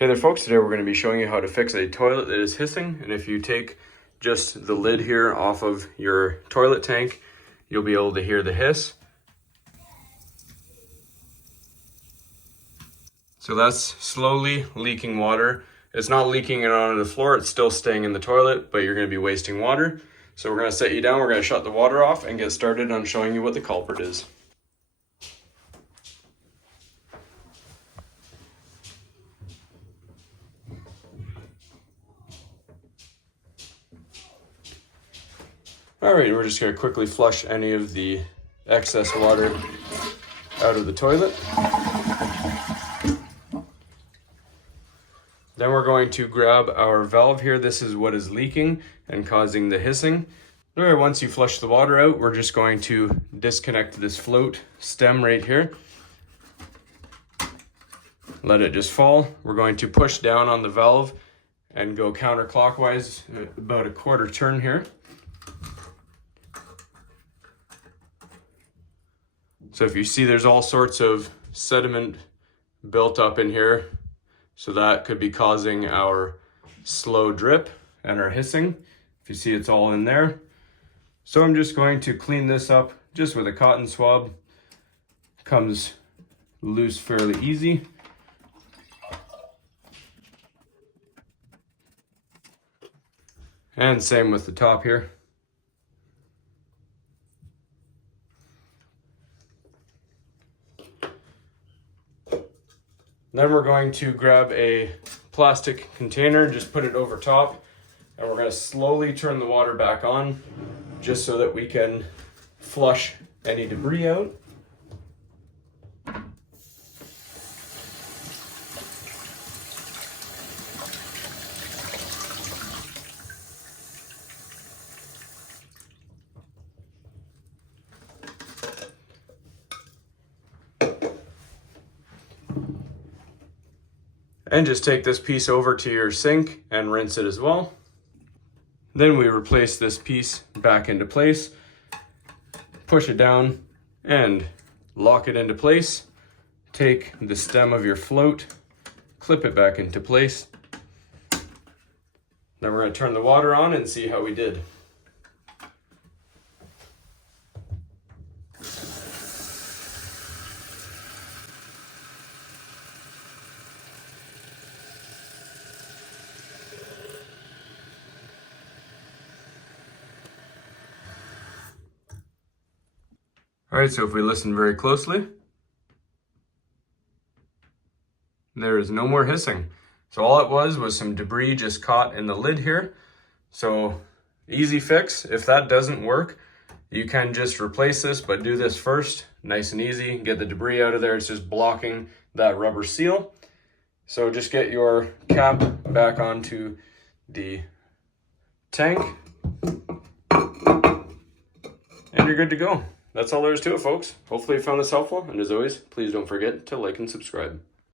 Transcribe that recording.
Hey there folks, today we're going to be showing you how to fix a toilet that is hissing. And if you take just the lid here off of your toilet tank, you'll be able to hear the hiss. So that's slowly leaking water. It's not leaking it onto the floor, it's still staying in the toilet, but you're going to be wasting water. So we're going to set you down, we're going to shut the water off and get started on showing you what the culprit is. Alright, we're just going to quickly flush any of the excess water out of the toilet. Then we're going to grab our valve here. This is what is leaking and causing the hissing. Alright, once you flush the water out, we're just going to disconnect this float stem right here. Let it just fall. We're going to push down on the valve and go counterclockwise about a quarter turn here. So if you see there's all sorts of sediment built up in here, so that could be causing our slow drip and our hissing. If you see it's all in there. So I'm just going to clean this up just with a cotton swab. Comes loose fairly easy. And same with the top here. Then we're going to grab a plastic container, just put it over top, and we're going to slowly turn the water back on just so that we can flush any debris out. And just take this piece over to your sink and rinse it as well. Then we replace this piece back into place, push it down and lock it into place. Take the stem of your float, clip it back into place. Then we're going to turn the water on and see how we did. Alright, so if we listen very closely, there is no more hissing. So all it was some debris just caught in the lid here. So easy fix. If that doesn't work, you can just replace this, but do this first. Nice and easy. Get the debris out of there. It's just blocking that rubber seal. So just get your cap back onto the tank and you're good to go. That's all there is to it, folks. Hopefully you found this helpful, and as always, please don't forget to like and subscribe.